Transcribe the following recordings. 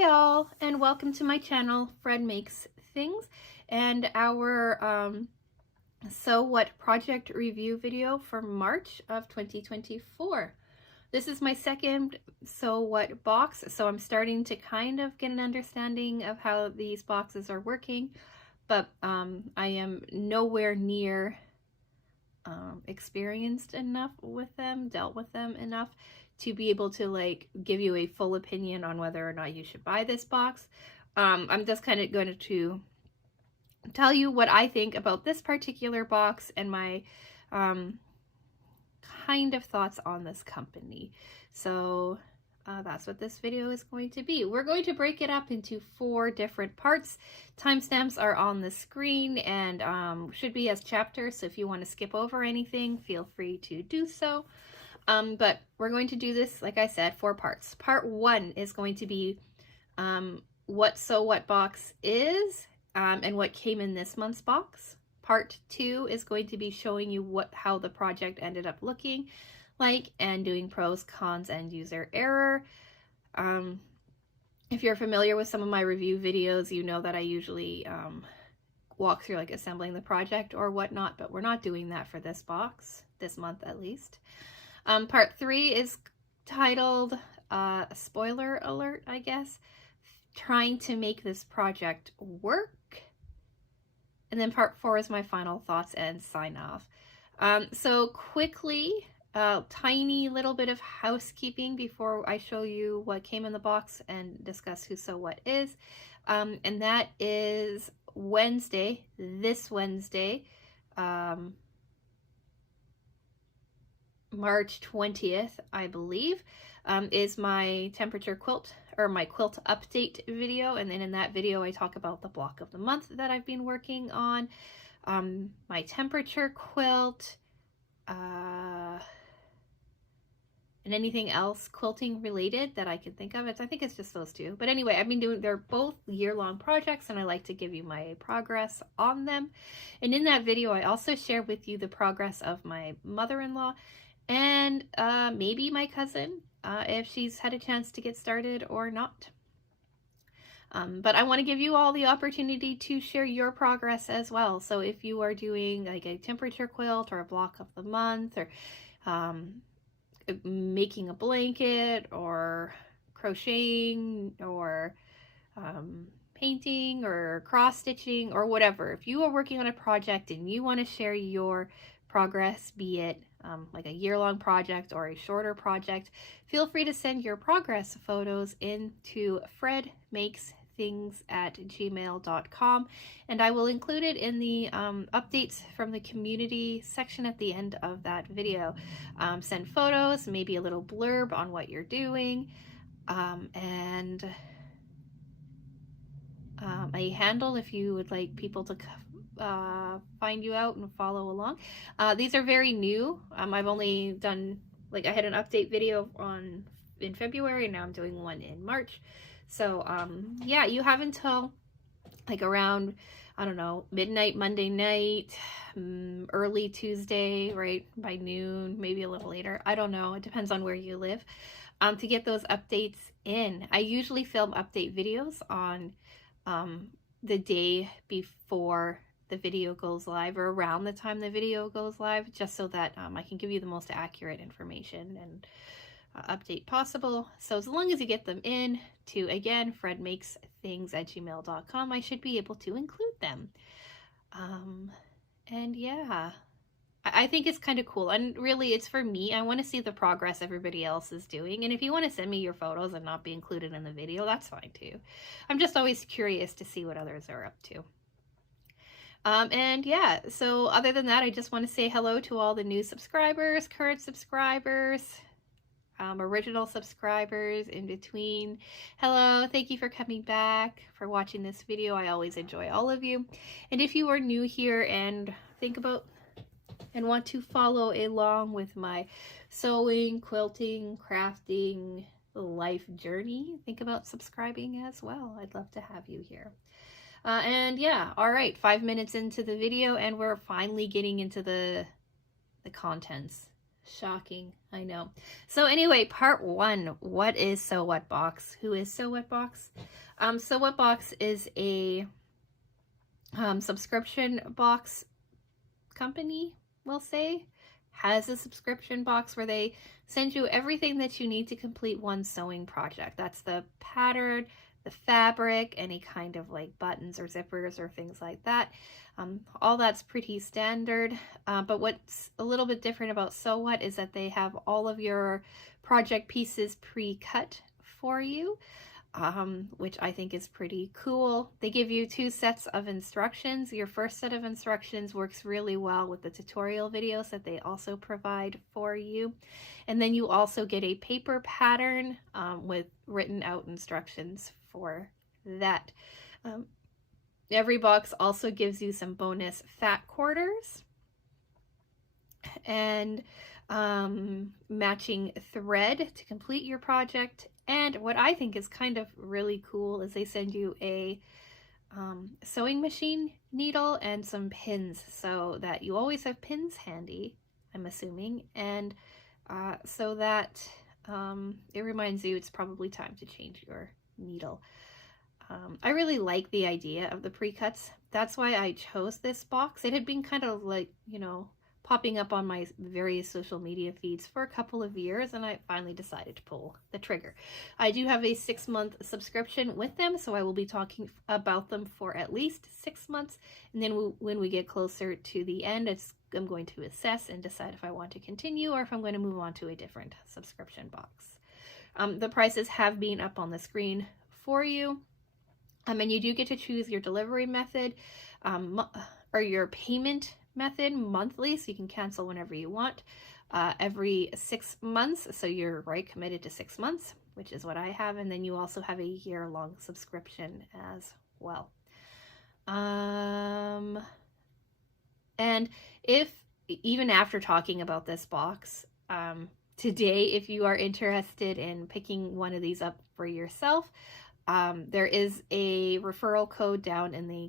Hi all, and welcome to my channel, Fred Makes Things, and our So What project review video for March of 2024. This is my second So What box, so I'm starting to kind of get an understanding of how these boxes are working, but I am nowhere near experienced enough with them, dealt with them enough to be able to like give you a full opinion on whether or not you should buy this box. I'm just kind of going to tell you what I think about this particular box and my kind of thoughts on this company. So that's what this video is going to be. We're going to break it up into 4 different parts. Timestamps are on the screen and should be as chapters, so if you want to skip over anything, feel free to do so. But we're going to do this, like I said, 4 parts. Part 1 is going to be what SewWhatBox is and what came in this month's box. Part 2 is going to be showing you how the project ended up looking like and doing pros, cons, and user error. If you're familiar with some of my review videos, you know that I usually walk through like assembling the project or whatnot, but we're not doing that for this box, this month at least. Part 3 is titled, spoiler alert, I guess, trying to make this project work. And then part 4 is my final thoughts and sign off. So quickly, tiny little bit of housekeeping before I show you what came in the box and discuss who So What is. And that is Wednesday, this Wednesday, March 20th, I believe, is my temperature quilt or my quilt update video. And then in that video, I talk about the block of the month that I've been working on, my temperature quilt, and anything else quilting related that I can think of. I think it's just those 2. But anyway, I've been doing, they're both year-long projects and I like to give you my progress on them. And in that video, I also share with you the progress of my mother-in-law and maybe my cousin, if she's had a chance to get started or not. But I want to give you all the opportunity to share your progress as well. So if you are doing like a temperature quilt or a block of the month or making a blanket or crocheting or painting or cross stitching or whatever, if you are working on a project and you want to share your progress, be it like a year-long project or a shorter project, feel free to send your progress photos into fredmakesthings@gmail.com, and I will include it in the updates from the community section at the end of that video. Send photos, maybe a little blurb on what you're doing, and a handle if you would like people to find you out and follow along. These are very new. I've only done, like, I had an update video in February and now I'm doing one in March. So yeah, you have until like around, I don't know, midnight Monday night, early Tuesday, right by noon, maybe a little later, I don't know, it depends on where you live, to get those updates in. I usually film update videos on the day before the video goes live or around the time the video goes live, just so that I can give you the most accurate information and update possible. So as long as you get them in to, again, fredmakesthings@gmail.com, I should be able to include them. And yeah, I think it's kind of cool, and really it's for me. I want to see the progress everybody else is doing, and if you want to send me your photos and not be included in the video, that's fine too. I'm just always curious to see what others are up to. And yeah, so other than that, I just want to say hello to all the new subscribers, current subscribers, original subscribers, in between. Hello, thank you for coming back, for watching this video. I always enjoy all of you. And if you are new here and think about and want to follow along with my sewing, quilting, crafting life journey, think about subscribing as well. I'd love to have you here. And yeah, all right, 5 minutes into the video and we're finally getting into the contents, Shocking, I know. So anyway, part 1, what is SewWhatBox? Who is SewWhatBox? SewWhatBox is a subscription box company, we'll say. Has a subscription box where they send you everything that you need to complete one sewing project. That's the pattern, the fabric, any kind of like buttons or zippers or things like that. All that's pretty standard, but what's a little bit different about SewWhat is that they have all of your project pieces pre-cut for you, which I think is pretty cool. They give you 2 sets of instructions. Your first set of instructions works really well with the tutorial videos that they also provide for you. And then you also get a paper pattern with written out instructions for that. Every box also gives you some bonus fat quarters and matching thread to complete your project. And what I think is kind of really cool is they send you a sewing machine needle and some pins so that you always have pins handy, I'm assuming, and so that it reminds you it's probably time to change your needle. I really like the idea of the pre-cuts. That's why I chose this box. It had been kind of like, you know, popping up on my various social media feeds for a couple of years, and I finally decided to pull the trigger. I do have a 6-month subscription with them, so I will be talking about them for at least 6 months, and then when we get closer to the end, I'm going to assess and decide if I want to continue or if I'm going to move on to a different subscription box. The prices have been up on the screen for you. And you do get to choose your delivery method or your payment method monthly, so you can cancel whenever you want, every 6 months. So you're committed to 6 months, which is what I have. And then you also have a year-long subscription as well. And if, even after talking about this box, today, if you are interested in picking one of these up for yourself, there is a referral code down in the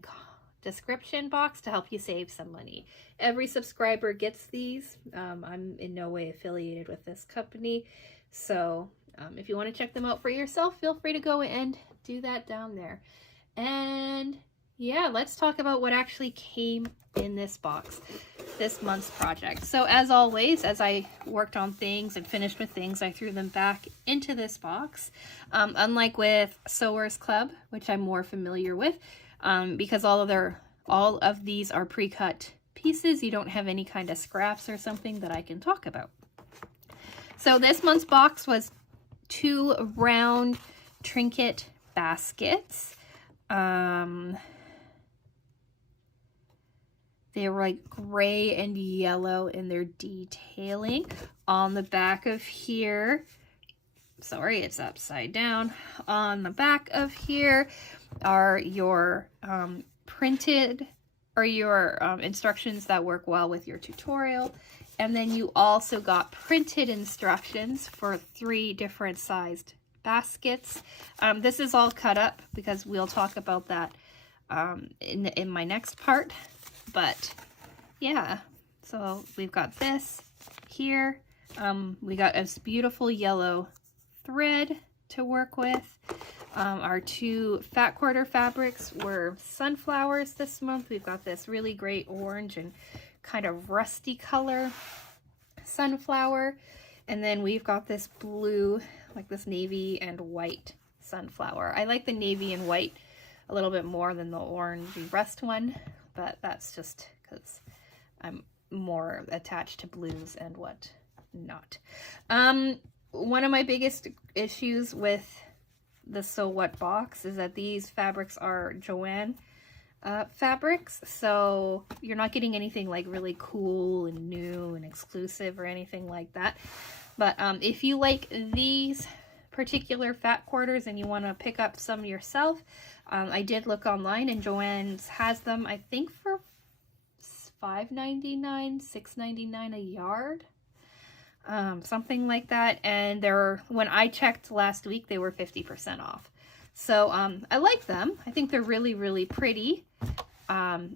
description box to help you save some money. Every subscriber gets these. I'm in no way affiliated with this company, so if you want to check them out for yourself, feel free to go and do that down there. And yeah, let's talk about what actually came in this box, this month's project. So as always, as I worked on things and finished with things, I threw them back into this box. Unlike with Sewers Club, which I'm more familiar with, because all of these are pre-cut pieces, you don't have any kind of scraps or something that I can talk about. So this month's box was 2 round trinket baskets. They were like gray and yellow in their detailing. On the back of here, sorry, it's upside down. On the back of here are your printed or your instructions that work well with your tutorial. And then you also got printed instructions for 3 different sized baskets. This is all cut up because we'll talk about that in my next part. But yeah, so we've got this here. We got this beautiful yellow thread to work with. Our 2 fat quarter fabrics were sunflowers this month. We've got this really great orange and kind of rusty color sunflower. And then we've got this blue, like this navy and white sunflower. I like the navy and white a little bit more than the orangey rust one, but that's just because I'm more attached to blues and what not. One of my biggest issues with the SewWhatBox is that these fabrics are Joann fabrics, so you're not getting anything like really cool and new and exclusive or anything like that. But if you like these particular fat quarters and you want to pick up some yourself, I did look online and Joann's has them, I think, for $5.99, $6.99 a yard, something like that. And when I checked last week, they were 50% off. So I like them. I think they're really, really pretty.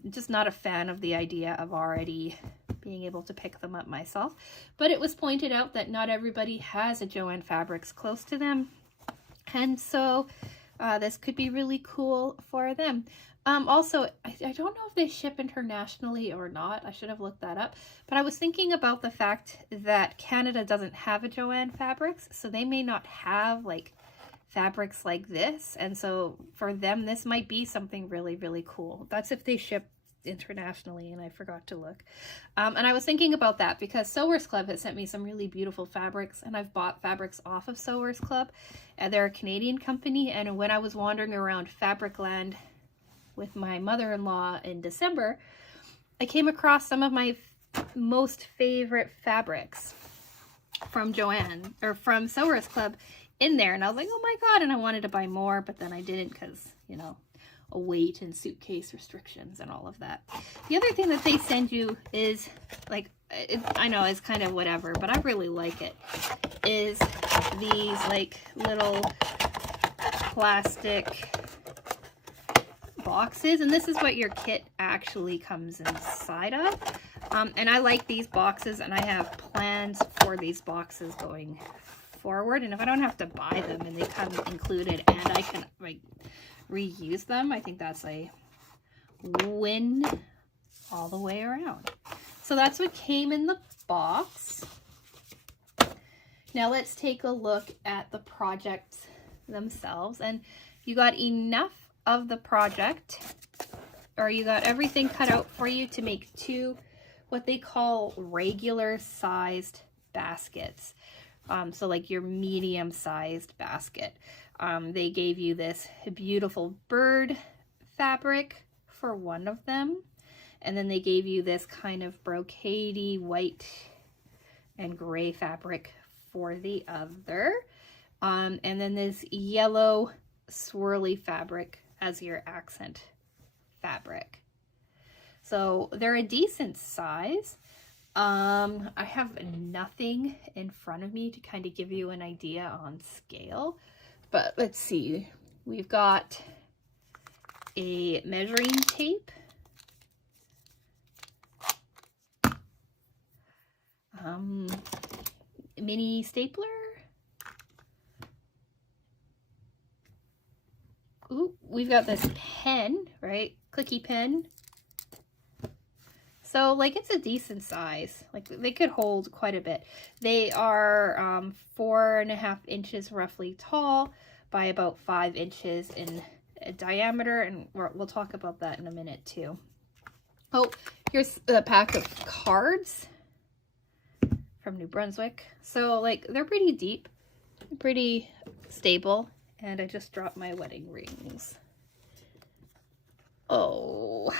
Just not a fan of the idea of already being able to pick them up myself. But it was pointed out that not everybody has a Joann Fabrics close to them. And so this could be really cool for them. Also, I don't know if they ship internationally or not. I should have looked that up. But I was thinking about the fact that Canada doesn't have a Joann Fabrics, so they may not have like fabrics like this. And so for them, this might be something really, really cool. That's if they ship internationally, and I forgot to look. And I was thinking about that because Sewers Club has sent me some really beautiful fabrics, and I've bought fabrics off of Sewers Club. They're a Canadian company, and when I was wandering around Fabricland with my mother-in-law in December, I came across some of my most favorite fabrics from Joann, or from Sewers Club in there, and I was like, oh my god, and I wanted to buy more, but then I didn't because, you know, a weight and suitcase restrictions and all of that. The other thing that they send you is, like, I know it's kind of whatever, but I really like it, is these like little plastic boxes, and this is what your kit actually comes inside of. And I like these boxes, and I have plans for these boxes going forward, and if I don't have to buy them and they come included and I can like reuse them, I think that's a win all the way around. So that's what came in the box. Now let's take a look at the projects themselves, and you got enough of the project, or you got everything cut out for you to make two what they call regular sized baskets. So like your medium sized basket. They gave you this beautiful bird fabric for one of them, and then they gave you this kind of brocadey white and gray fabric for the other, and then this yellow swirly fabric as your accent fabric. So they're a decent size. I have nothing in front of me to kind of give you an idea on scale, but let's see. We've got a measuring tape, mini stapler. Ooh, we've got this pen, right? Clicky pen. So like it's a decent size. Like they could hold quite a bit. They are 4.5 inches roughly tall by about 5 inches in diameter, and we'll talk about that in a minute too. Oh, here's a pack of cards from New Brunswick. So like they're pretty deep, pretty stable, and I just dropped my wedding rings. Oh,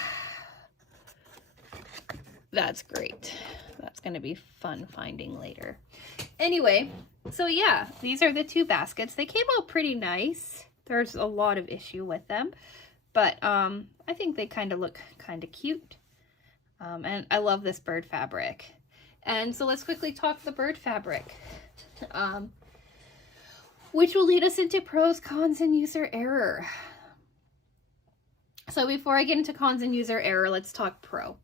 that's great. That's going to be fun finding later. Anyway, so yeah, these are the two baskets. They came out pretty nice. There's a lot of issue with them, but I think they kind of look kind of cute. And I love this bird fabric. And so let's quickly talk the bird fabric, which will lead us into pros, cons, and user error. So before I get into cons and user error, let's talk pro.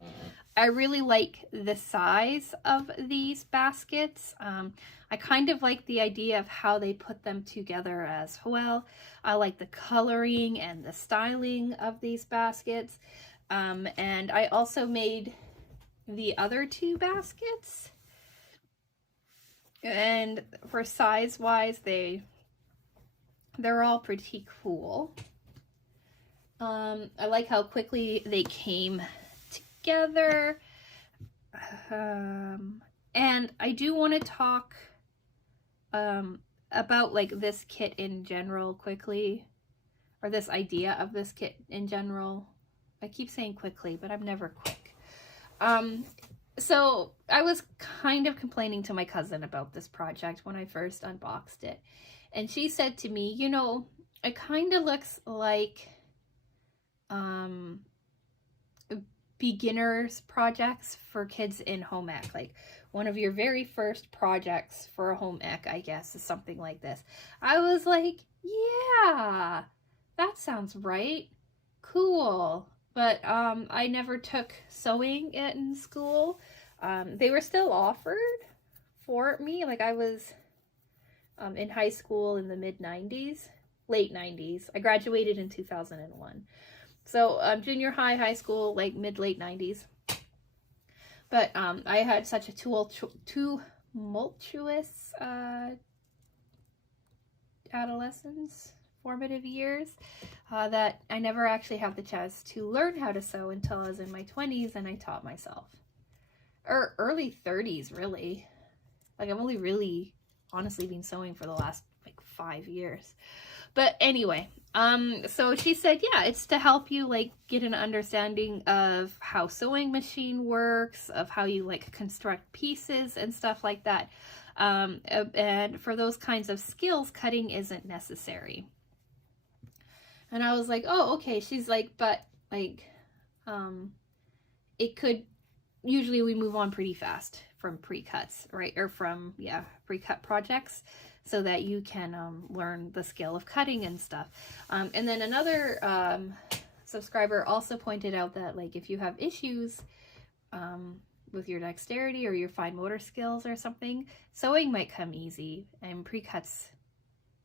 I really like the size of these baskets. I kind of like the idea of how they put them together as well. I like the coloring and the styling of these baskets. And I also made the other two baskets. And for size wise, they're all pretty cool. I like how quickly they came together. And I do want to talk about like this kit in general quickly, or this idea of this kit in general. I keep saying quickly, but I'm never quick. So I was kind of complaining to my cousin about this project when I first unboxed it, and she said to me, you know, it kind of looks like beginners projects for kids in home ec, like one of your very first projects for a home ec, I guess, is something like this. I was like, yeah, that sounds right. Cool. but I never took sewing in school. They were still offered for me. Like I was in high school in the mid-90s, late 90s. I graduated in 2001. So junior high, high school, like mid-late 90s. But I had such a tumultuous adolescence, formative years, that I never actually had the chance to learn how to sew until I was in my 20s, and I taught myself. Or early 30s, really. Like I've only really honestly been sewing for the last like 5 years. But anyway, so she said, yeah, it's to help you like get an understanding of how sewing machine works, of how you like construct pieces and stuff like that. And for those kinds of skills, cutting isn't necessary. And I was like, oh, okay. She's like, but like, it could, usually we move on pretty fast from pre-cuts, right? Or from, yeah, pre-cut projects, so that you can learn the skill of cutting and stuff. And then another subscriber also pointed out that like if you have issues with your dexterity or your fine motor skills or something, sewing might come easy, and pre-cuts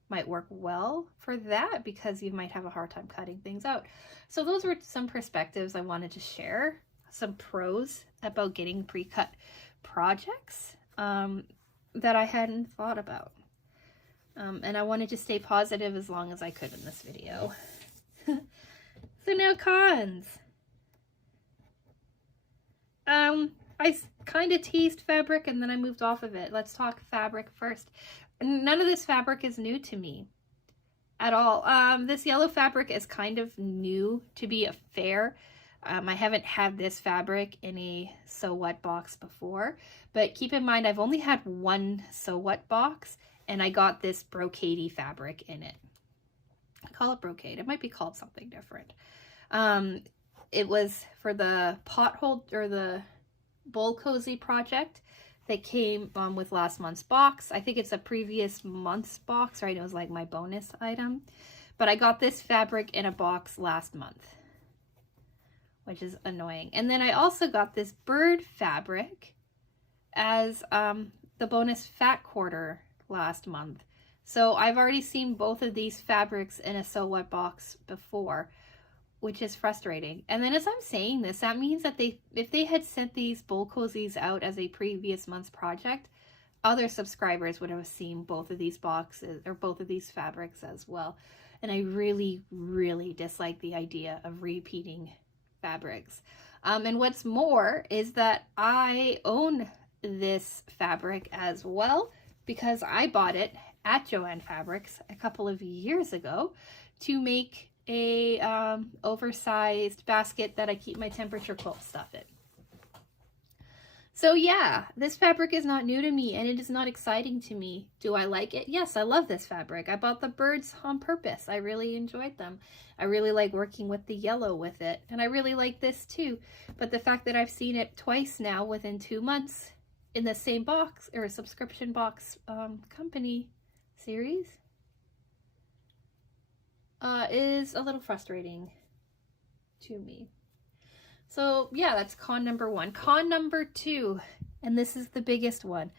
might work well for that because you might have a hard time cutting things out. So those were some perspectives I wanted to share, some pros about getting pre-cut projects that I hadn't thought about. And I wanted to stay positive as long as I could in this video. So now cons. I kind of teased fabric and then I moved off of it. Let's talk fabric first. None of this fabric is new to me at all. This yellow fabric is kind of new, to be fair. I haven't had this fabric in a SewWhatBox before, but keep in mind I've only had one SewWhatBox, and I got this brocadey fabric in it. I call it brocade. It might be called something different. It was for the pothole or the bowl cozy project that came with last month's box. I think it's a previous month's box, right? It was like my bonus item. But I got this fabric in a box last month, which is annoying. And then I also got this bird fabric as the bonus fat quarter last month. So I've already seen both of these fabrics in a SewWhatBox before, which is frustrating. And then as I'm saying this, that means that if they had sent these bowl cozies out as a previous month's project, other subscribers would have seen both of these boxes or both of these fabrics as well. And I really, really dislike the idea of repeating fabrics. And what's more is that I own this fabric as well, because I bought it at Joann Fabrics a couple of years ago to make a oversized basket that I keep my temperature quilt stuff in. So yeah, this fabric is not new to me and it is not exciting to me. Do I like it? Yes, I love this fabric. I bought the birds on purpose. I really enjoyed them. I really like working with the yellow with it, and I really like this too. But the fact that I've seen it twice now within 2 months in the same box or a subscription box company series is a little frustrating to me. So yeah, that's con number 1. Con number 2, and this is the biggest one.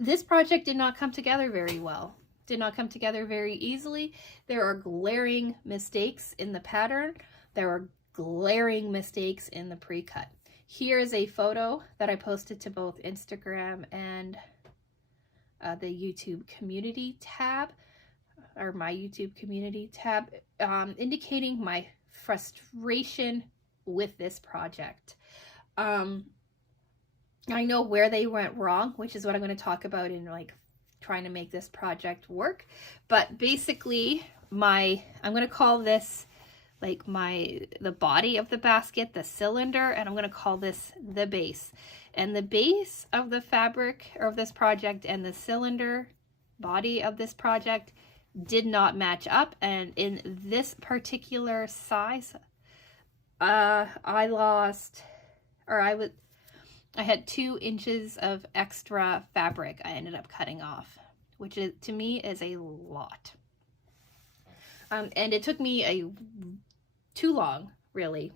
This project did not come together very well. Did not come together very easily. There are glaring mistakes in the pattern. There are glaring mistakes in the pre-cut. Here is a photo that I posted to both Instagram and the YouTube community tab, or my YouTube community tab, indicating my frustration with this project. I know where they went wrong, which is what I'm going to talk about in like trying to make this project work. But basically I'm going to call this like the body of the basket, the cylinder, and I'm going to call this the base. And the base of the fabric or of this project and the cylinder body of this project did not match up. And in this particular size, I had 2 inches of extra fabric I ended up cutting off, which to me is a lot. And it took me too long, really,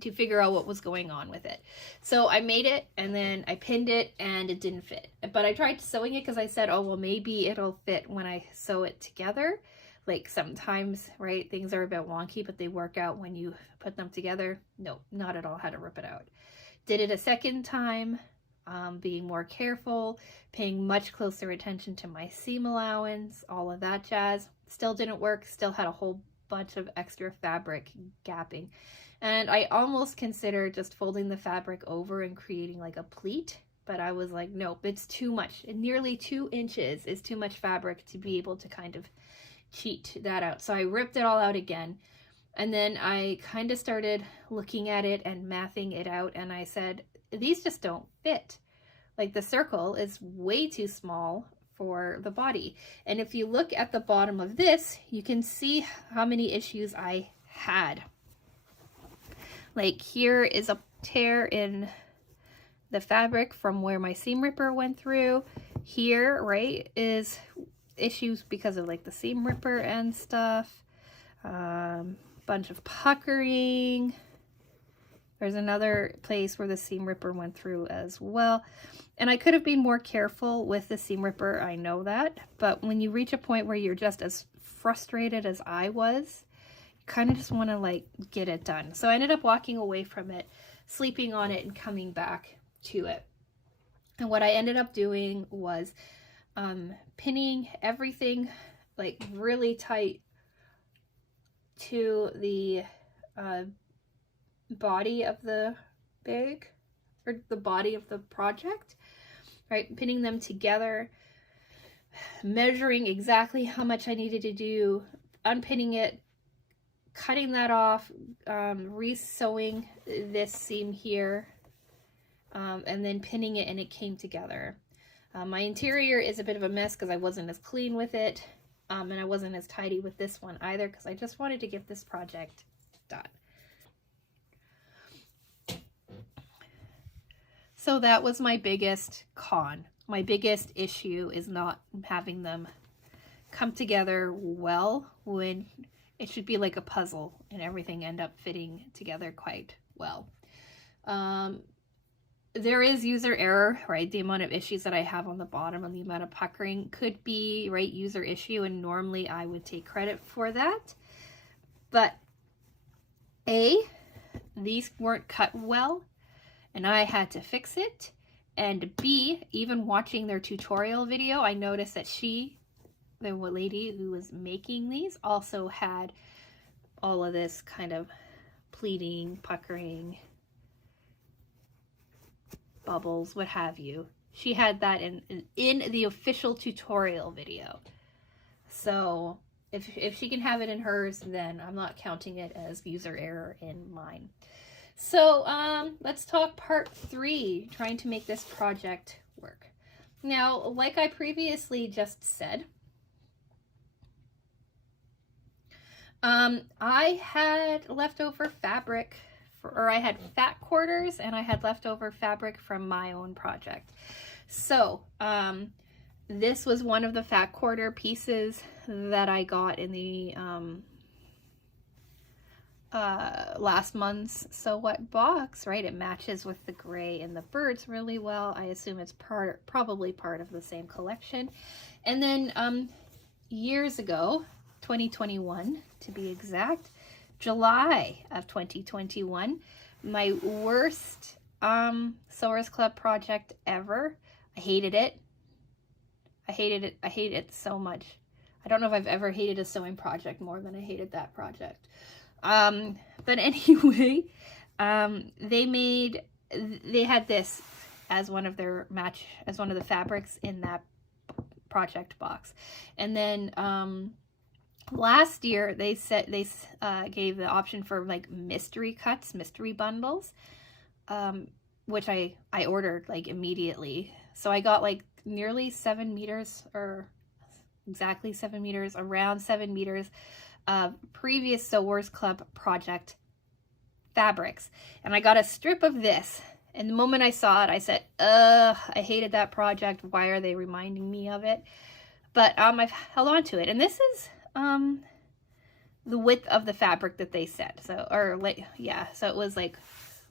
to figure out what was going on with it. So I made it, and then I pinned it, and it didn't fit. But I tried sewing it because I said, oh, well, maybe it'll fit when I sew it together. Like sometimes, right, things are a bit wonky, but they work out when you put them together. No, not at all. Had to rip it out. Did it a second time, being more careful, paying much closer attention to my seam allowance, all of that jazz. Still didn't work. Still had a whole bunch of extra fabric gapping. And I almost considered just folding the fabric over and creating like a pleat, but I was like, nope, it's too much. Nearly 2 inches is too much fabric to be able to kind of cheat that out. So I ripped it all out again. And then I kind of started looking at it and mathing it out. And I said, these just don't fit. Like the circle is way too small for the body. And if you look at the bottom of this, you can see how many issues I had. Like here is a tear in the fabric from where my seam ripper went through. Here, right, is issues because of like the seam ripper and stuff. Bunch of puckering. There's another place where the seam ripper went through as well. And I could have been more careful with the seam ripper, I know that. But when you reach a point where you're just as frustrated as I was, you kind of just want to like get it done. So I ended up walking away from it, sleeping on it, and coming back to it. And what I ended up doing was pinning everything like really tight to the body of the bag, or the body of the project, right? Pinning them together, measuring exactly how much I needed to do, unpinning it, cutting that off, re-sewing this seam here, and then pinning it, and it came together. My interior is a bit of a mess because I wasn't as clean with it, and I wasn't as tidy with this one either because I just wanted to get this project done. So that was my biggest con. My biggest issue is not having them come together well when it should be like a puzzle and everything end up fitting together quite well. There is user error, right? The amount of issues that I have on the bottom and the amount of puckering could be, right, user issue, and normally I would take credit for that. But A, these weren't cut well, and I had to fix it. And B, even watching their tutorial video, I noticed that the lady who was making these, also had all of this kind of pleating, puckering, bubbles, what have you. She had that in the official tutorial video. So if she can have it in hers, then I'm not counting it as user error in mine. So let's talk part 3, trying to make this project work. Now, like I previously just said, I had leftover fabric, or I had fat quarters, and I had leftover fabric from my own project. So this was one of the fat quarter pieces that I got in the last month's SewWhatBox, right? It matches with the gray and the birds really well. I assume it's probably part of the same collection. And then years ago, 2021 to be exact, July of 2021, my worst Sewers Club project ever. I hated it. I hated it. I hate it so much. I don't know if I've ever hated a sewing project more than I hated that project. But anyway, they had this as one of their as one of the fabrics in that project box. And then last year they gave the option for like mystery cuts, mystery bundles, which I ordered like immediately. So I got like nearly 7 meters, or exactly 7 meters, around 7 meters of previous Sewers Club project fabrics. And I got a strip of this. And the moment I saw it, I said, I hated that project. Why are they reminding me of it? But I've held on to it. And this is the width of the fabric that they said. So, or like, yeah, so it was like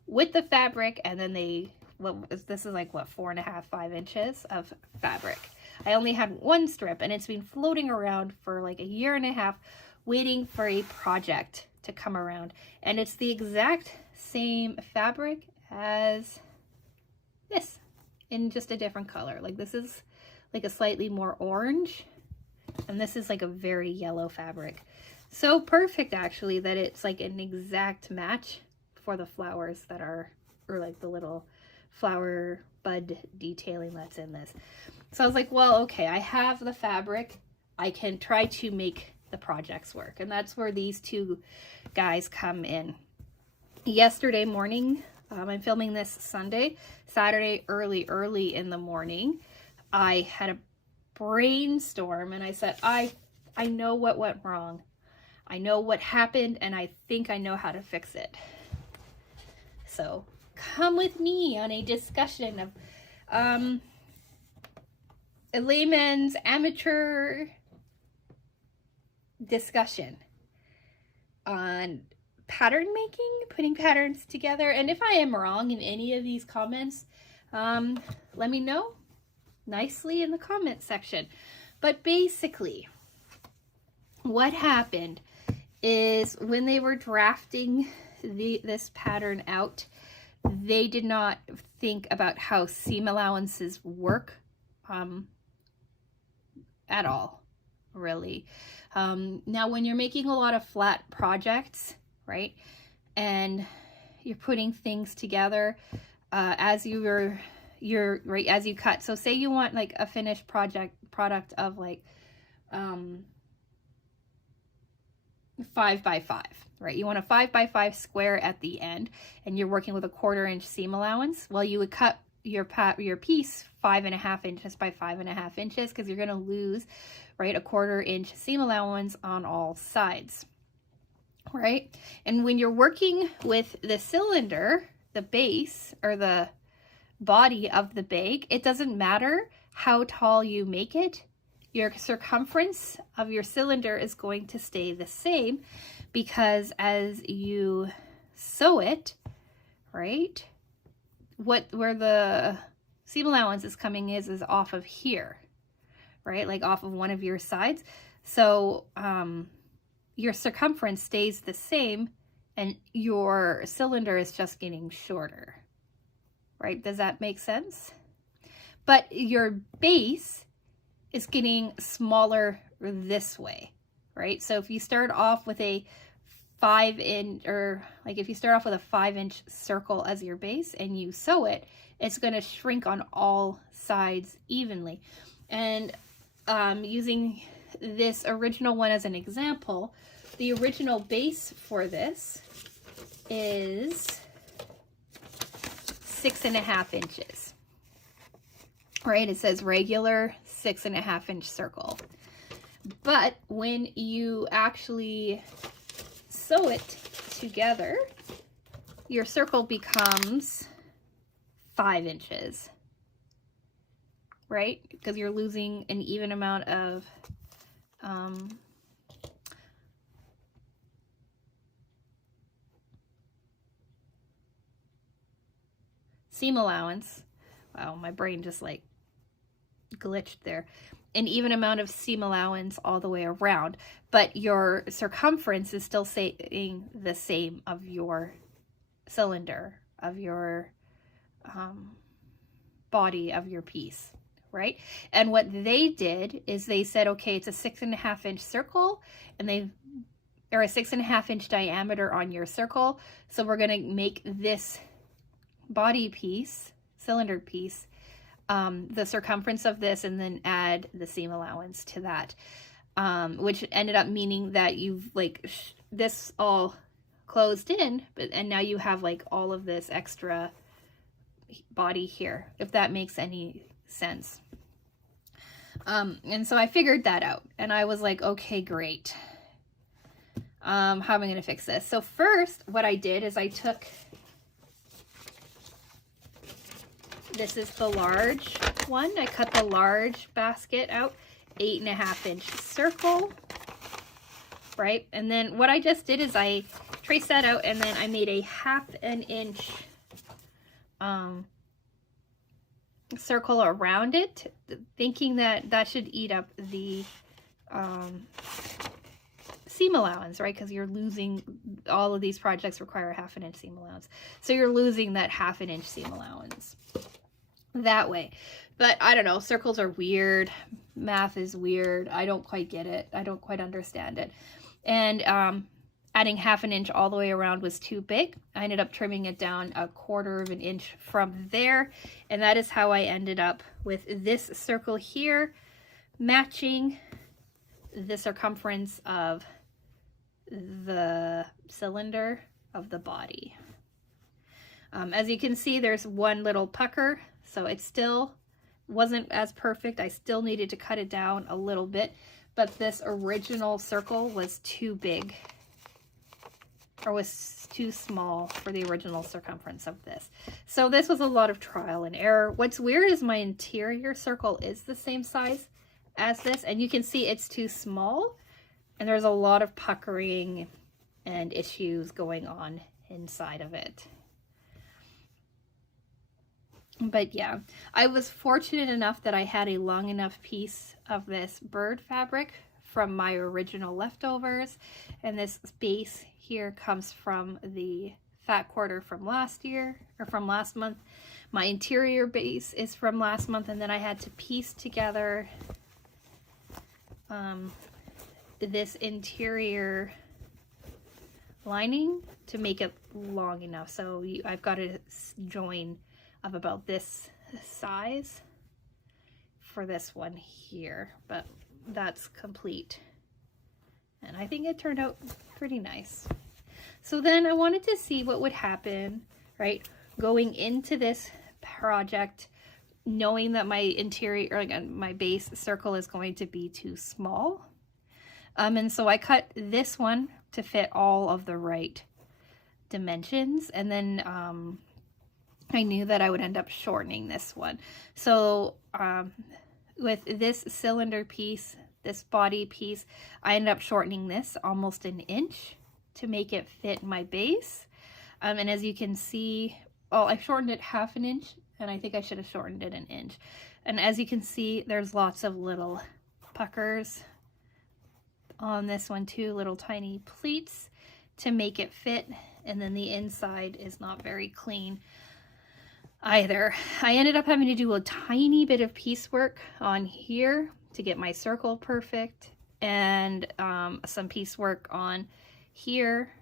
with the fabric, and then this is like what, 4.5, 5 inches of fabric. I only had one strip, and it's been floating around for like a year and a half, waiting for a project to come around. And it's the exact same fabric as this, in just a different color. Like this is like a slightly more orange, and this is like a very yellow fabric. So perfect, actually, that it's like an exact match for the flowers that are, or like the little flower bud detailing that's in this. So I was like, well, okay, I have the fabric. I can try to make the projects work. And that's where these two guys come in. Yesterday morning, I'm filming this Sunday. Saturday, early in the morning, I had a brainstorm, and I said, I know what went wrong. I know what happened, and I think I know how to fix it. So come with me on a discussion of a layman's amateur discussion on pattern making, putting patterns together. And if I am wrong in any of these comments, let me know nicely in the comment section. But basically, what happened is when they were drafting this pattern out, they did not think about how seam allowances work at all, really. Now, when you're making a lot of flat projects, right, and you're putting things together as you cut. So say you want like a finished product of like 5 by 5, right? You want a 5 by 5 square at the end, and you're working with a 1/4 inch seam allowance. Well, you would cut your piece 5.5 inches by 5.5 inches, because you're going to lose, right, a 1/4 inch seam allowance on all sides, right? And when you're working with the cylinder, the base or the body of the bag, it doesn't matter how tall you make it. Your circumference of your cylinder is going to stay the same, because as you sew it, right, where the seam allowance is coming is off of here, right, like off of one of your sides. So your circumference stays the same, and your cylinder is just getting shorter, right? Does that make sense? But your base is getting smaller this way, right? So if you start off with a 5 inch, or like if you start off with a 5-inch circle as your base and you sew it, it's going to shrink on all sides evenly. And using this original one as an example, the original base for this is 6.5 inches. Right, it says regular 6.5 inch circle. But when you actually sew it together, your circle becomes 5 inches, right? Because you're losing an even amount of seam allowance. Wow, my brain just like glitched there. An even amount of seam allowance all the way around, but your circumference is still staying the same of your cylinder, of your body of your piece, right? And what they did is they said, okay, it's a 6.5 inch circle, and or a 6.5 inch diameter on your circle. So we're going to make this body piece, cylinder piece, the circumference of this, and then add the seam allowance to that, which ended up meaning that you've like this all closed in, and now you have like all of this extra body here, if that makes any sense. And so I figured that out, and I was like, okay, great. How am I going to fix this? So first, what I did is I took, this is the large one. I cut the large basket out, 8.5 inch circle. right? And then what I just did is I traced that out, and then I made a 1/2 inch circle around it, thinking that that should eat up the seam allowance, right? Because you're losing, all of these projects require a 1/2 inch seam allowance. So you're losing that 1/2 inch seam allowance that way. But I don't know, circles are weird. Math is weird. I don't quite get it. I don't quite understand it. And adding 1/2 inch all the way around was too big. I ended up trimming it down 1/4 inch from there. And that is how I ended up with this circle here, matching the circumference of the cylinder of the body. As you can see, there's one little pucker, so it still wasn't as perfect. I still needed to cut it down a little bit, but this original circle was too big, or was too small for the original circumference of this. So this was a lot of trial and error. What's weird is my interior circle is the same size as this, and you can see it's too small, and there's a lot of puckering and issues going on inside of it. But yeah, I was fortunate enough that I had a long enough piece of this bird fabric from my original leftovers, and this base here comes from the fat quarter from last year, or from last month. My interior base is from last month, and then I had to piece together this interior lining to make it long enough. So I've got a join of about this size for this one here, but that's complete. And I think it turned out pretty nice. So then I wanted to see what would happen, right, going into this project, knowing that my interior, or like my base circle is going to be too small. And so I cut this one to fit all of the right dimensions, and then I knew that I would end up shortening this one. So with this cylinder piece, this body piece, I ended up shortening this almost 1 inch to make it fit my base. And as you can see, oh, I shortened it 1/2 inch, and I think I should have shortened it 1 inch. And as you can see, there's lots of little puckers on this one too, little tiny pleats to make it fit. And then the inside is not very clean either. I ended up having to do a tiny bit of piecework on here to get my circle perfect, and some piecework on here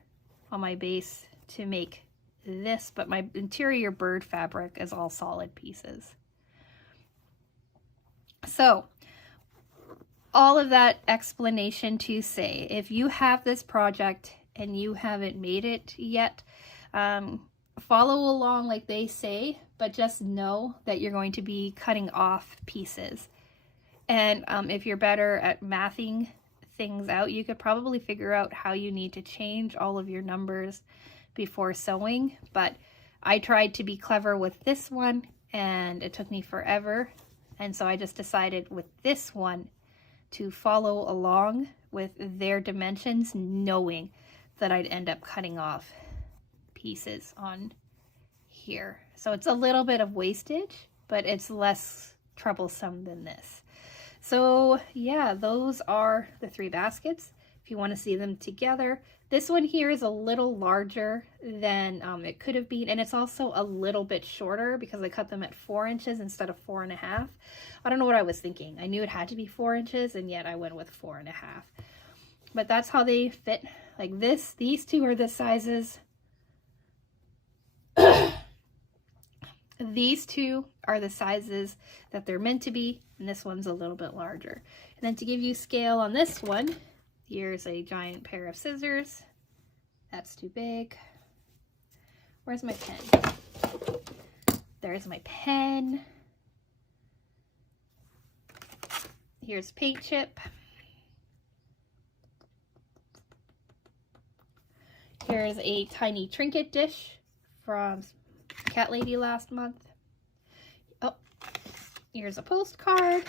on my base to make this, but my interior bird fabric is all solid pieces. So all of that explanation to say, if you have this project and you haven't made it yet, follow along like they say, but just know that you're going to be cutting off pieces. And if you're better at mathing things out, you could probably figure out how you need to change all of your numbers before sewing. But I tried to be clever with this one, and it took me forever. And so I just decided with this one to follow along with their dimensions, knowing that I'd end up cutting off pieces on here. So it's a little bit of wastage, but it's less troublesome than this. So yeah, those are the 3 baskets. If you want to see them together, this one here is a little larger than it could have been, and it's also a little bit shorter because I cut them at 4 inches instead of 4.5. I don't know what I was thinking. I knew it had to be 4 inches, and yet I went with 4.5. But that's how they fit like this. These two are the sizes. These two are the sizes that they're meant to be, and this one's a little bit larger. And then to give you scale on this one, here's a giant pair of scissors. That's too big. Where's my pen? There's my pen. Here's paint chip. Here's a tiny trinket dish from Cat Lady last month. Oh, here's a postcard.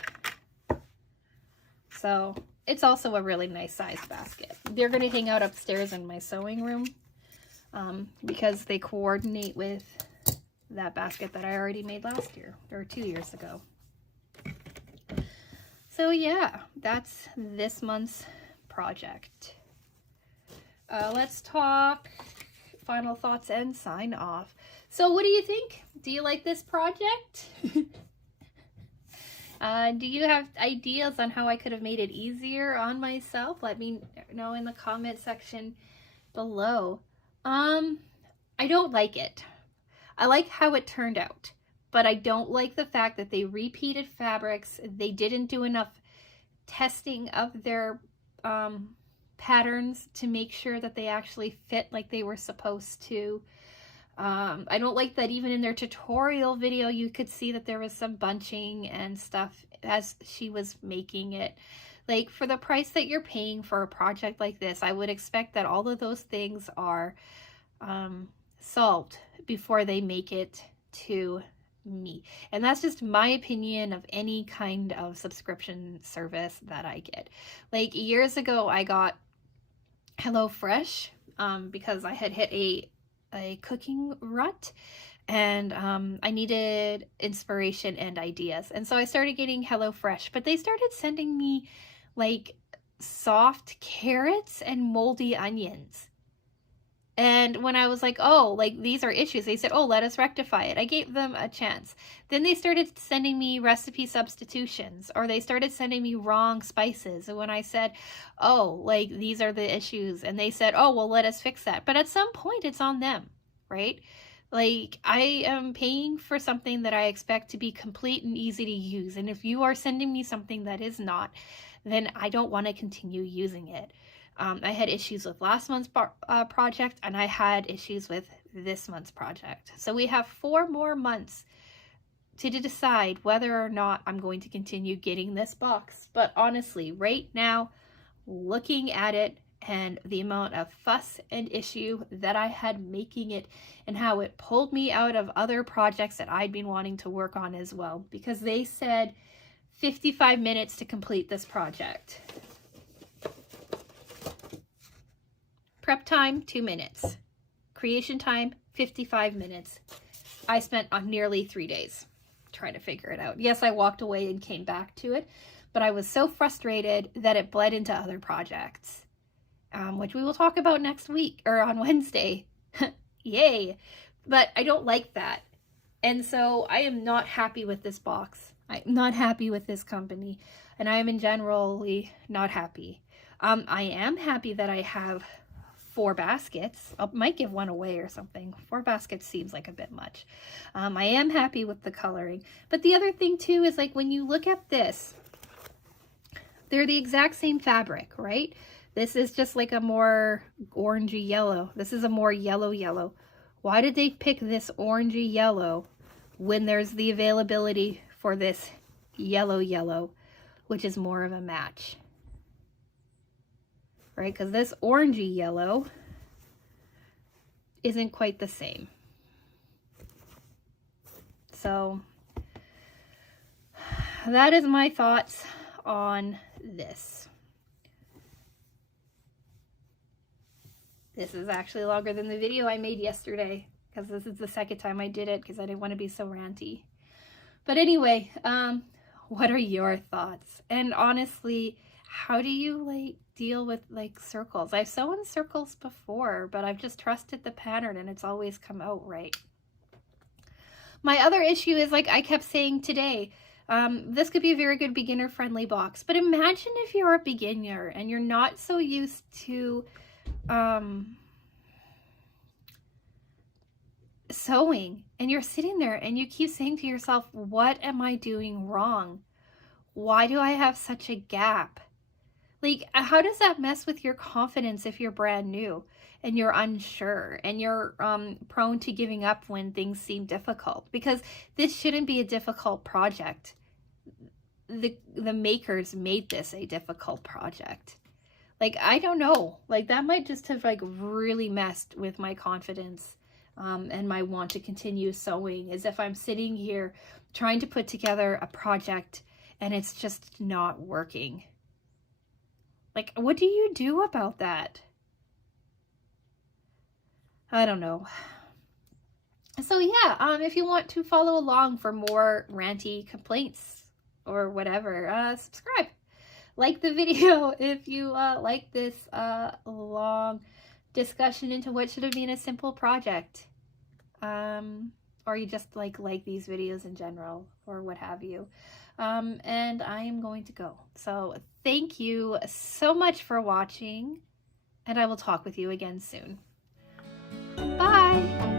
So it's also a really nice sized basket. They're going to hang out upstairs in my sewing room because they coordinate with that basket that I already made last year or 2 years ago. So yeah, that's this month's project. Let's talk final thoughts and sign off. So what do you think? Do you like this project? Do you have ideas on how I could have made it easier on myself? Let me know in the comment section below. I don't like it. I like how it turned out, but I don't like the fact that they repeated fabrics. They didn't do enough testing of their patterns to make sure that they actually fit like they were supposed to. I don't like that even in their tutorial video you could see that there was some bunching and stuff as she was making it. Like, for the price that you're paying for a project like this, I would expect that all of those things are solved before they make it to me. And that's just my opinion of any kind of subscription service that I get. Like, years ago I got HelloFresh because I had hit a cooking rut and I needed inspiration and ideas, and so I started getting HelloFresh, but they started sending me like soft carrots and moldy onions. And when I was like, oh, like these are issues, they said, oh, let us rectify it. I gave them a chance. Then they started sending me recipe substitutions, or they started sending me wrong spices. And when I said, oh, like these are the issues, and they said, oh, well, let us fix that. But at some point it's on them, right? Like, I am paying for something that I expect to be complete and easy to use. And if you are sending me something that is not, then I don't want to continue using it. I had issues with last month's project, and I had issues with this month's project. So we have 4 more months to decide whether or not I'm going to continue getting this box. But honestly, right now, looking at it and the amount of fuss and issue that I had making it, and how it pulled me out of other projects that I'd been wanting to work on as well, because they said 55 minutes to complete this project. Prep time, 2 minutes. Creation time, 55 minutes. I spent nearly 3 days trying to figure it out. Yes, I walked away and came back to it, but I was so frustrated that it bled into other projects, which we will talk about next week or on Wednesday. Yay! But I don't like that. And so I am not happy with this box. I'm not happy with this company, and I am in generally not happy. I am happy that I have 4 baskets. I might give one away or something. 4 baskets seems like a bit much. I am happy with the coloring. But the other thing too is, like, when you look at this, they're the exact same fabric, right? This is just like a more orangey yellow. This is a more yellow. Why did they pick this orangey yellow when there's the availability for this yellow, which is more of a match? Right, because this orangey yellow isn't quite the same. So that is my thoughts on this. This is actually longer than the video I made yesterday, because this is the second time I did it because I didn't want to be so ranty. But anyway, what are your thoughts? And honestly, how do you like deal with like circles? I've sewn circles before, but I've just trusted the pattern and it's always come out right. My other issue is, like I kept saying today, this could be a very good beginner friendly box, but imagine if you're a beginner and you're not so used to sewing, and you're sitting there and you keep saying to yourself, what am I doing wrong? Why do I have such a gap? Like, how does that mess with your confidence if you're brand new and you're unsure and you're prone to giving up when things seem difficult? Because this shouldn't be a difficult project. The makers made this a difficult project. Like, I don't know. Like, that might just have like really messed with my confidence and my want to continue sewing, as if I'm sitting here trying to put together a project and it's just not working. Like, what do you do about that? I don't know. So yeah, if you want to follow along for more ranty complaints or whatever, subscribe. Like the video if you like this long discussion into what should have been a simple project. Or you just like these videos in general or what have you. And I am going to go. So thank you so much for watching, and I will talk with you again soon. Bye!